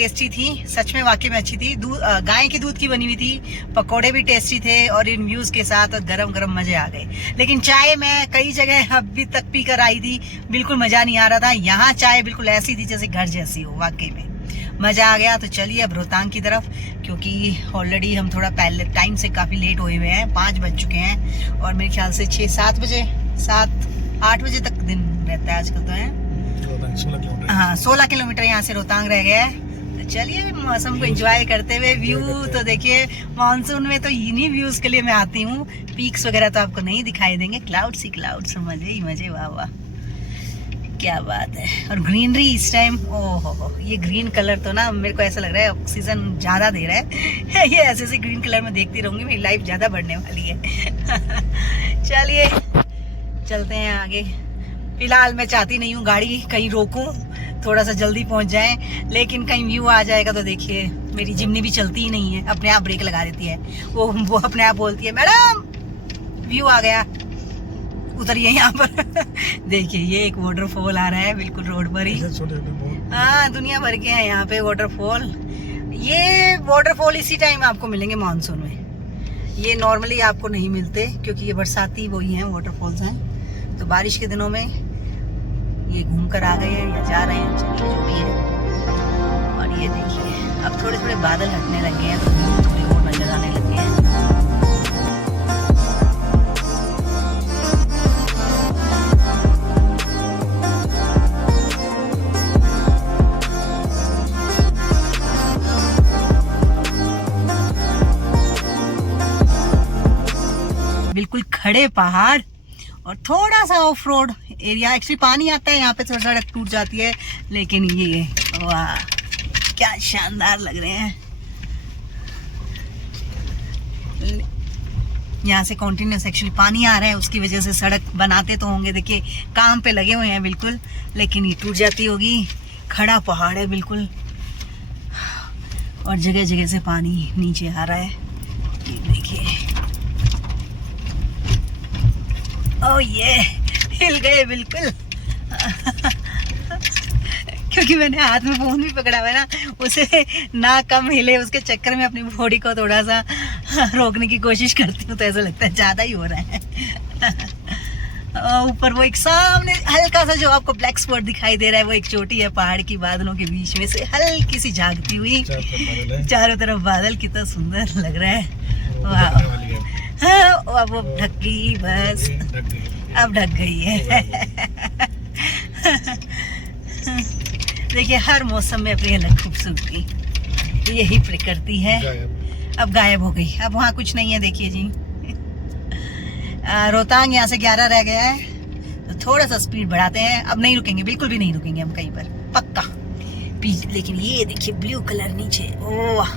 Tasty थी, सच में वाकई में अच्छी थी। गाय के दूध की बनी हुई थी, पकोड़े भी टेस्टी थे और इन व्यूज के साथ गरम गरम मजे आ गए। लेकिन चाय मैं कई जगह अभी तक पी कर आई थी, बिल्कुल मजा नहीं आ रहा था। यहाँ चाय बिल्कुल ऐसी थी जैसे घर जैसी हो, वाकई में मजा आ गया। तो चलिए अब रोहतांग की तरफ, क्योंकि ऑलरेडी हम थोड़ा पहले टाइम से काफी लेट हुए हुए हैं, 5 बज चुके हैं और मेरे ख्याल से 6-7 बजे 7-8 बजे तक दिन रहता है आजकल तो है। हाँ 16 किलोमीटर यहाँ से रोहतांग रह गया है। तो चलिए मौसम को एंजॉय करते हुए, व्यू तो देखिए, मानसून में तो इन्हीं व्यूज के लिए मैं आती हूँ। पीक्स वगैरह तो आपको नहीं दिखाई देंगे, क्लाउड्स ही क्लाउड्स, मजे ही मजे, वाह वाह क्या बात है। और ग्रीनरी इस टाइम, ओहो ये ग्रीन कलर तो ना मेरे को ऐसा लग रहा है ऑक्सीजन ज्यादा दे रहा है। ये ऐसे ऐसे ग्रीन कलर में देखती रहूंगी, मेरी लाइफ ज्यादा बढ़ने वाली है। चलिए चलते हैं आगे। फिलहाल मैं चाहती नहीं हूँ गाड़ी कहीं रोकूं, थोड़ा सा जल्दी पहुंच जाए, लेकिन कहीं व्यू आ जाएगा तो देखिए मेरी जिम्नी भी चलती ही नहीं है, अपने आप ब्रेक लगा देती है। वो अपने आप बोलती है मैडम व्यू आ गया, उतरिए यहाँ पर। देखिए ये एक वाटरफॉल आ रहा है बिल्कुल रोड पर ही। हाँ दुनिया भर के हैं यहाँ पे वाटरफॉल। ये वाटरफॉल इसी टाइम आपको मिलेंगे मानसून में, ये नॉर्मली आपको नहीं मिलते क्योंकि ये बरसाती वही हैं वाटरफॉल्स हैं। तो बारिश के दिनों में ये घूम कर आ गए हैं या जा रहे हैं, चलिए जो भी है। और ये देखिए अब थोड़े थोड़े बादल हटने लगे हैं तो थोड़ी और नजर आने लगे हैं। बिल्कुल खड़े पहाड़ और थोड़ा सा ऑफ रोड एरिया। एक्चुअली पानी आता है यहाँ पे, थोड़ा सड़क टूट जाती है, लेकिन ये वाह क्या शानदार लग रहे हैं। यहाँ से कॉन्टिन्यूस एक्चुअली पानी आ रहा है, उसकी वजह से सड़क बनाते तो होंगे, देखिए काम पे लगे हुए हैं बिल्कुल, लेकिन ये टूट जाती होगी। खड़ा पहाड़ है बिल्कुल और जगह जगह से पानी नीचे आ रहा है, ये देखिए। ओह ये हिल गए बिल्कुल। क्योंकि मैंने हाथ में फोन भी पकड़ा हुआ है ना, उसे ना कम हिले, उसके चक्कर में अपनी बॉडी को थोड़ा सा रोकने की कोशिश करती हूँ, तो ऐसा लगता है ज्यादा ही हो रहा है। ऊपर वो एक सामने हल्का सा जो आपको ब्लैक स्पॉट दिखाई दे रहा है, वो एक चोटी है पहाड़ की, बादलों के बीच में से हल्की सी झांकती हुई, चारों तरफ बादल, कितना सुंदर लग रहा है। वाह हाँ, अब वो ढक गई, बस अब ढक गई है। देखिए हर मौसम में अपनी अलग खूबसूरती, यही प्रकृति है। अब गायब हो गई, अब वहाँ कुछ नहीं है। देखिए जी रोहतांग यहाँ से 11 रह गया है, तो थोड़ा सा स्पीड बढ़ाते हैं। अब नहीं रुकेंगे, बिल्कुल भी नहीं रुकेंगे हम कहीं पर, पक्का। लेकिन ये देखिए ब्लू कलर नीचे, ओह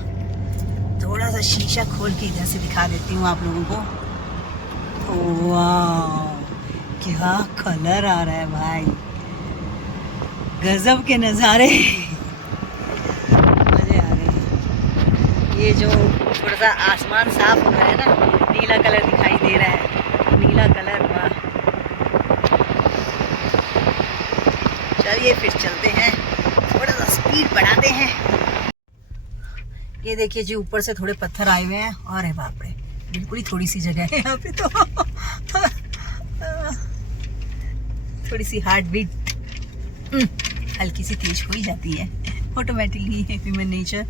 थोड़ा सा शीशा खोल के इधर से दिखा देती हूँ आप लोगों को। वाह क्या कलर आ रहा है भाई, गजब के नज़ारे, मजे आ गए। ये जो थोड़ा सा आसमान साफ हो रहा है ना, नीला कलर दिखाई दे रहा है, नीला कलर, वाह। चलिए फिर चलते हैं, थोड़ा सा स्पीड बढ़ाते हैं। ये देखिए जी ऊपर से थोड़े पत्थर आए हुए हैं, और बाप रे बिल्कुल ही थोड़ी सी जगह है यहाँ पे, तो थोड़ी सी हार्ट बीट हल्की सी तेज हो ही जाती है ऑटोमेटिकली, ह्यूमन नेचर।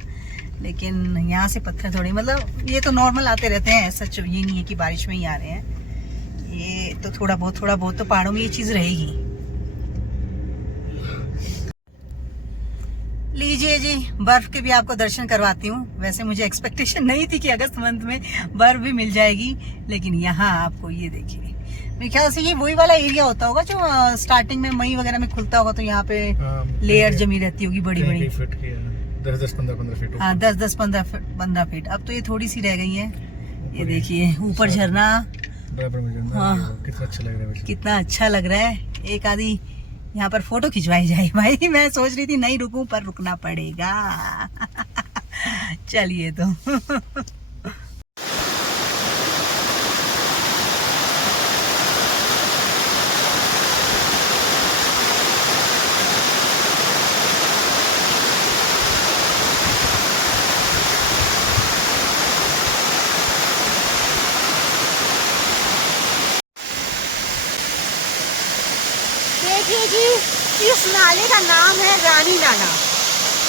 लेकिन यहाँ से पत्थर थोड़े, मतलब ये तो नॉर्मल आते रहते हैं, ऐसा ये नहीं है कि बारिश में ही आ रहे हैं, ये तो थोड़ा बहुत तो पहाड़ों में ये चीज रहेगी। लीजिए जी बर्फ के भी आपको दर्शन करवाती हूँ। वैसे मुझे एक्सपेक्टेशन नहीं थी कि अगस्त मंथ में बर्फ भी मिल जाएगी, लेकिन यहाँ आपको ये देखिए, मेरे ख्याल से ये वही वाला एरिया होता होगा जो स्टार्टिंग में मई वगैरह में खुलता होगा, तो यहाँ पे लेयर जमी रहती होगी बड़ी बड़ी, 10-15 फीट। हाँ 10-15 फीट। अब तो ये थोड़ी सी रह गई है। ये देखिए ऊपर झरना, हाँ कितना अच्छा लग रहा है, कितना अच्छा लग रहा है। एक आधी यहाँ पर फोटो खिंचवाई जाए भाई, मैं सोच रही थी नहीं रुकूं, पर रुकना पड़ेगा। चलिए तो जी इस नाले का नाम है रानी नाला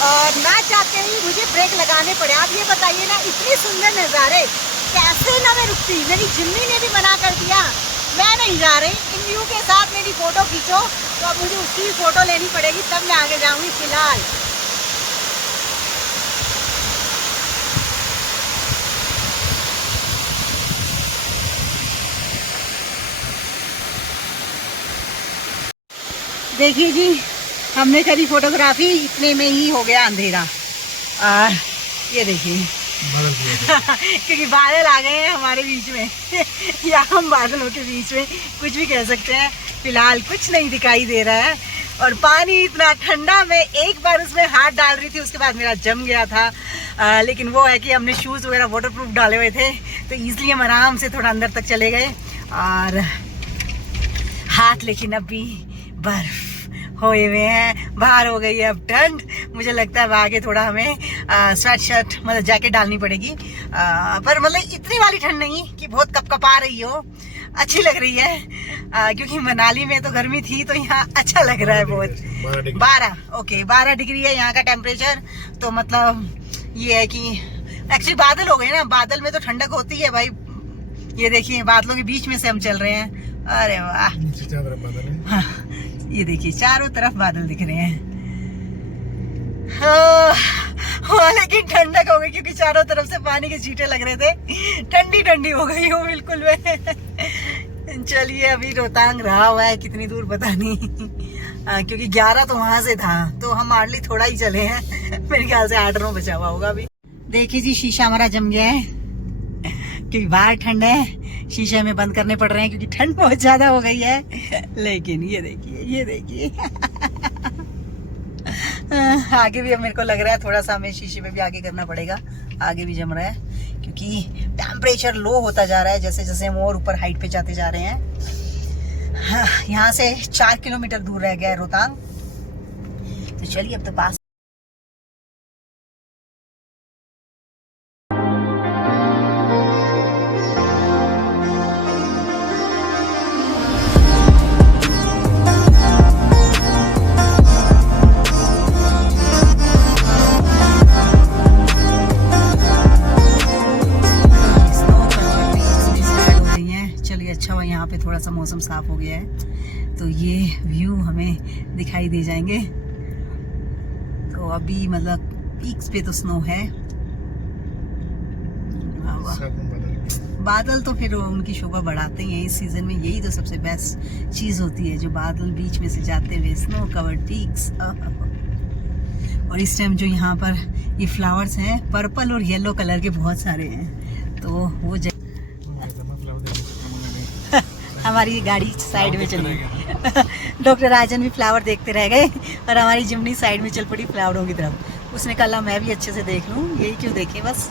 और ना चाहते ही मुझे ब्रेक लगाने पड़े। आप ये बताइए ना, इतने सुंदर नज़ारे कैसे ना मैं रुकती। मेरी जिम्मी ने भी मना कर दिया, मैं नहीं जा रही, इन व्यू के साथ मेरी फ़ोटो खींचो। तो अब मुझे उसकी भी फ़ोटो लेनी पड़ेगी, तब मैं आगे जाऊँगी। फिलहाल देखिए जी, हमने करी फोटोग्राफी, इतने में ही हो गया अंधेरा। और ये देखिए क्योंकि बादल आ गए हैं हमारे बीच में या हम बादलों के बीच में, कुछ भी कह सकते हैं। फिलहाल कुछ नहीं दिखाई दे रहा है और पानी इतना ठंडा, मैं एक बार उसमें हाथ डाल रही थी, उसके बाद मेरा जम गया था। लेकिन वो है कि हमने शूज़ वगैरह वाटरप्रूफ डाले हुए थे, तो इसलिए हम आराम से थोड़ा अंदर तक चले गए। और हाथ लेकिन अब भी बर्फ होए हुए हैं, बाहर हो गई है अब ठंड। मुझे लगता है आगे थोड़ा हमें स्वेट शर्ट मतलब जैकेट डालनी पड़ेगी। पर मतलब इतनी वाली ठंड नहीं कि बहुत कपकपा रही हो, अच्छी लग रही है। क्योंकि मनाली में तो गर्मी थी, तो यहाँ अच्छा लग रहा है बहुत। 12 डिग्री है यहाँ का टेम्परेचर। तो मतलब ये है कि एक्चुअली बादल हो गए ना, बादल में तो ठंडक होती है भाई। ये देखिए बादलों के बीच में से हम चल रहे हैं। अरे वाह, हाँ, ये देखिए चारों तरफ बादल दिख रहे हैं। हाँ, लेकिन ठंडक हो गई क्योंकि चारों तरफ से पानी के छींटे लग रहे थे। ठंडी ठंडी हो गई हूँ बिल्कुल मैं। चलिए अभी रोहतांग रहा हुआ है, कितनी दूर पता नहीं। क्योंकि 11 तो वहां से था, तो हम हार्डली थोड़ा ही चले हैं। मेरे ख्याल से 8-9 बचा हुआ होगा अभी। देखिए जी, शीशा हमारा जम गया है क्योंकि बाहर ठंड है, शीशे में बंद करने पड़ रहे हैं क्योंकि ठंड बहुत ज्यादा हो गई है। लेकिन ये देखिए, ये देखिए आगे भी अब मेरे को लग रहा है थोड़ा सा हमें शीशे में भी आगे करना पड़ेगा। आगे भी जम रहा है क्योंकि टेम्परेचर लो होता जा रहा है जैसे जैसे हम और ऊपर हाइट पे जाते जा रहे हैं। हाँ, यहाँ से 4 किलोमीटर दूर रह गया है रोहतांग। तो चलिए अब तो पास। यहाँ पे थोड़ा सा मौसम साफ हो गया है, तो ये व्यू हमें दिखाई दे जाएंगे। तो अभी मतलब पीक्स पे तो स्नो है। बादल तो फिर उनकी शोभा बढ़ाते हैं इस सीजन में, यही तो सबसे बेस्ट चीज होती है, जो बादल बीच में से जाते हुए स्नो कवर्ड पीक्स। और इस टाइम जो यहाँ पर ये फ्लावर्स हैं पर्पल और येलो कलर के बहुत सारे हैं, तो वो हमारी गाड़ी साइड में चली गई। डॉक्टर राजन भी फ्लावर देखते रह गए और हमारी जिमनी साइड में चल पड़ी फ्लावरों की तरफ। उसने कहा मैं भी अच्छे से देख लूं, यही क्यों देखे बस।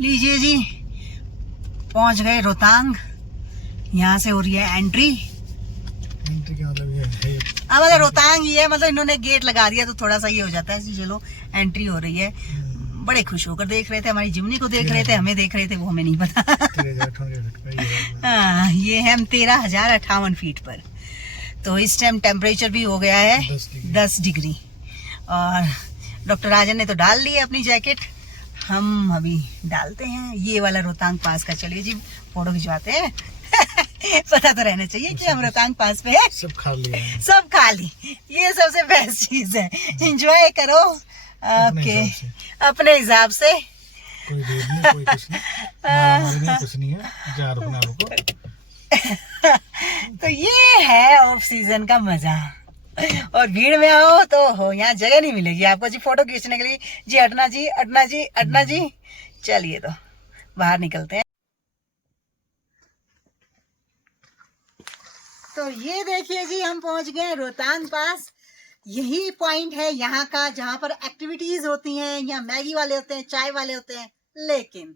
लीजिए जी, पहुंच गए रोहतांग। यहाँ से हो रही है एंट्री का मतलब ये है, मतलब रोहतांग ही है, मतलब इन्होंने गेट लगा दिया तो थोड़ा सा ये हो जाता है। चलो एंट्री हो रही है। बड़े खुश होकर देख रहे थे, हमारी जिमनी को देख रहे थे, हमें देख रहे थे, वो हमें नहीं पता। हाँ, ये है हम 13,058 फीट पर। तो इस टाइम टेम्परेचर भी हो गया है 10 डिग्री। और डॉक्टर राजन ने तो डाल ली है अपनी जैकेट, हम अभी डालते हैं ये वाला रोहतांग पास का। चलिए जी फोटो खिंचवाते हैं। पता तो रहना चाहिए कि हम रोहतांग पास पे है। सब खा लिया, सब खा ली, ये सबसे बेस्ट चीज है। एंजॉय करो ओके, अपने हिसाब से। कोई देर नहीं, कोई कुछ नहीं, कुछ नहीं है, जा रुकना रुको। तो ये है ऑफ सीजन का मजा। और भीड़ में आओ तो हो, यहाँ जगह नहीं मिलेगी आपको जी फोटो खींचने के लिए। जी अटना जी, अटना जी, अटना जी। चलिए तो बाहर निकलते हैं। तो ये देखिए जी, हम पहुंच गए रोहतांग पास। यही पॉइंट है यहाँ का जहाँ पर एक्टिविटीज होती हैं, यहाँ मैगी वाले होते हैं, चाय वाले होते हैं। लेकिन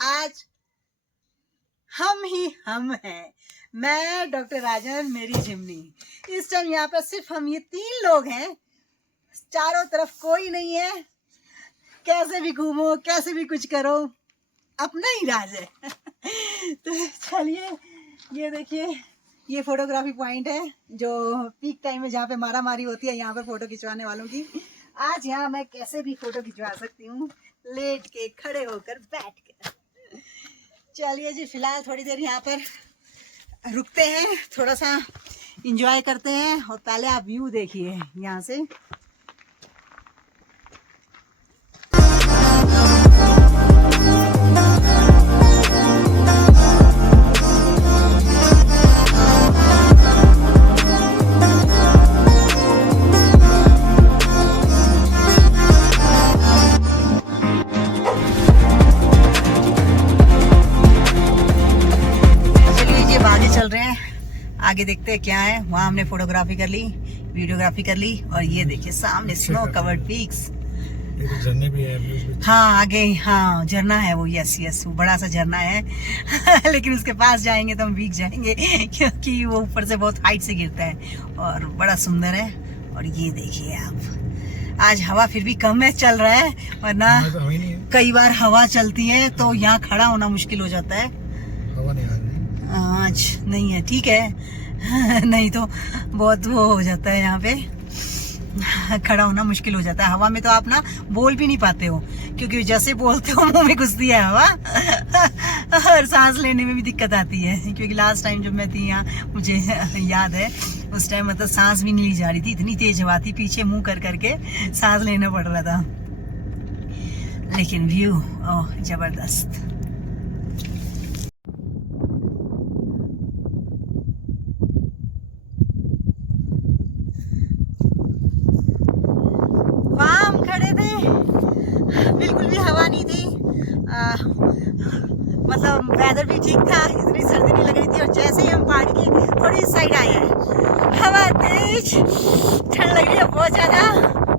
आज हम हैं, मैं, डॉक्टर राजन, मेरी जिमनी। इस टाइम यहाँ पर सिर्फ हम ये 3 लोग हैं, चारों तरफ कोई नहीं है। कैसे भी घूमो, कैसे भी कुछ करो, अपना ही राज है। तो चलिए ये देखिए, ये फोटोग्राफी पॉइंट है जो पीक टाइम में जहाँ पे मारा मारी होती है, यहाँ पर फोटो खिंचवाने वालों की। आज यहाँ मैं कैसे भी फोटो खिंचवा सकती हूँ, लेट के, खड़े होकर, बैठ कर। चलिए जी, फिलहाल थोड़ी देर यहाँ पर रुकते हैं, थोड़ा सा इंजॉय करते हैं। और पहले आप व्यू देखिए यहाँ से। चल रहे हैं आगे, देखते हैं क्या है। वहाँ हमने फोटोग्राफी कर ली, वीडियोग्राफी कर ली, और ये देखिए सामने स्नो कवर्ड पीक्स। झरने भी है। हाँ आगे, हाँ झरना है वो, यस यस, वो बड़ा सा झरना है लेकिन उसके पास जाएंगे तो हम भीग जाएंगे क्योंकि वो ऊपर से बहुत हाइट से गिरता है और बड़ा सुंदर है। और ये देखिए आप, आज हवा फिर भी कम है, चल रहा है, वरना कई बार हवा चलती है तो यहाँ खड़ा होना मुश्किल हो जाता है। हवा नहीं आ रही आज नहीं है, ठीक है नहीं तो बहुत वो हो जाता है, यहाँ पे खड़ा होना मुश्किल हो जाता है। हवा में तो आप ना बोल भी नहीं पाते हो, क्योंकि जैसे बोलते हो मुंह में घुसती है हवा और सांस लेने में भी दिक्कत आती है। क्योंकि लास्ट टाइम जब मैं थी यहाँ, मुझे याद है, उस टाइम मतलब सांस भी नहीं ली जा रही थी, इतनी तेज हवा थी, पीछे मुंह कर करके सांस लेना पड़ रहा था। लेकिन व्यू ओह जबरदस्त। बिल्कुल भी हवा नहीं थी, मतलब वेदर भी ठीक था, इतनी सर्दी नहीं लग रही थी। और जैसे ही हम पहाड़ की थोड़ी साइड आए हैं, हवा तेज, ठंड लग रही है बहुत ज़्यादा,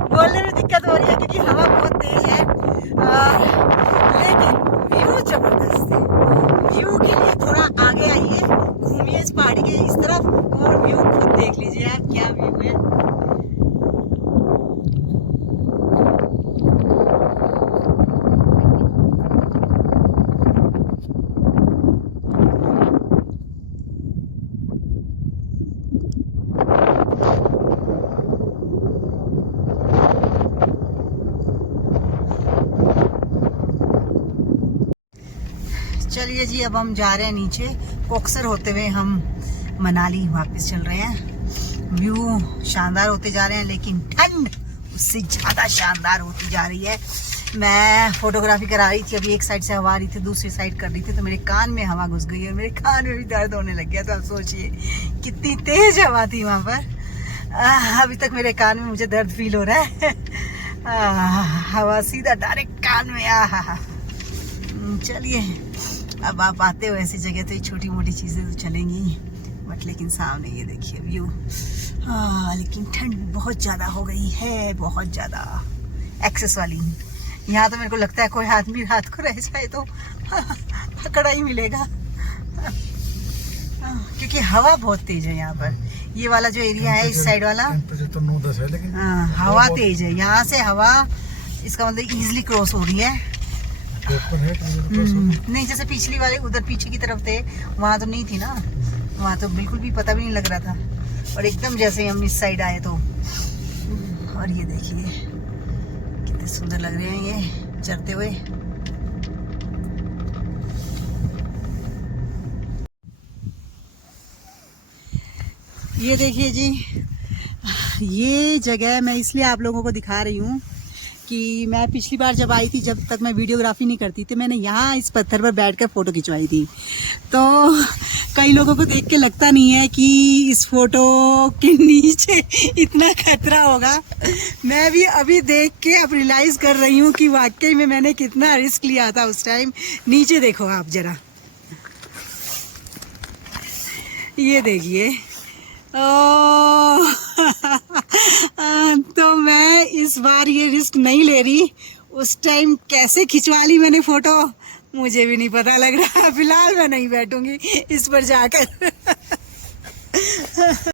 बोलने में दिक्कत हो रही है क्योंकि हवा बहुत तेज है। लेकिन व्यू जबरदस्त है। व्यू के लिए थोड़ा आगे आइए, घूमिए इस पहाड़ी के इस तरफ और व्यू खुद देख लीजिए आप, क्या व्यू है। चलिए जी, अब हम जा रहे हैं नीचे, कोक्सर होते हुए हम मनाली वापस चल रहे हैं। व्यू शानदार होते जा रहे हैं, लेकिन ठंड उससे ज़्यादा शानदार होती जा रही है। मैं फोटोग्राफी करा रही थी, अभी एक साइड से हवा आ रही थी, दूसरी साइड कर रही थी, तो मेरे कान में हवा घुस गई और मेरे कान में भी दर्द होने लग गया। तो आप सोचिए कितनी तेज हवा थी वहाँ पर। अभी तक मेरे कान में मुझे दर्द फील हो रहा है। हवा सीधा डायरेक्ट कान में। चलिए, अब आप आते हो ऐसी जगह तो ये छोटी मोटी चीज़ें तो चलेंगी, बट लेकिन सामने ये देखिए व्यू। लेकिन ठंड बहुत ज़्यादा हो गई है, बहुत ज़्यादा एक्सेस वाली। यहाँ तो मेरे को लगता है कोई आदमी रात को रह जाए तो पकड़ा ही मिलेगा, क्योंकि हवा बहुत तेज है यहाँ पर। ये वाला जो एरिया है, इस साइड वाला तो 9-10 है, लेकिन हवा तेज है। यहाँ से हवा, इसका मतलब इजीली क्रॉस हो रही है। नहीं, जैसे पिछली वाले उधर पीछे की तरफ थे, वहाँ तो नहीं थी ना, वहाँ तो बिल्कुल भी पता भी नहीं लग रहा था। और एकदम जैसे ही हम इस साइड आए तो, और ये देखिए कितने सुंदर लग रहे हैं ये चढ़ते हुए। ये देखिए जी, ये जगह मैं इसलिए आप लोगों को दिखा रही हूँ कि मैं पिछली बार जब आई थी, जब तक मैं वीडियोग्राफी नहीं करती थी, मैंने यहाँ इस पत्थर पर बैठकर फ़ोटो खिंचवाई थी। तो कई लोगों को देख के लगता नहीं है कि इस फोटो के नीचे इतना खतरा होगा। मैं भी अभी देख के अब रियलाइज़ कर रही हूँ कि वाकई में मैंने कितना रिस्क लिया था उस टाइम। नीचे देखो आप ज़रा, ये देखिए। तो मैं इस बार ये रिस्क नहीं ले रही। उस टाइम कैसे खिंचवा ली मैंने फोटो, मुझे भी नहीं पता लग रहा। फिलहाल मैं नहीं बैठूंगी इस पर जाकर।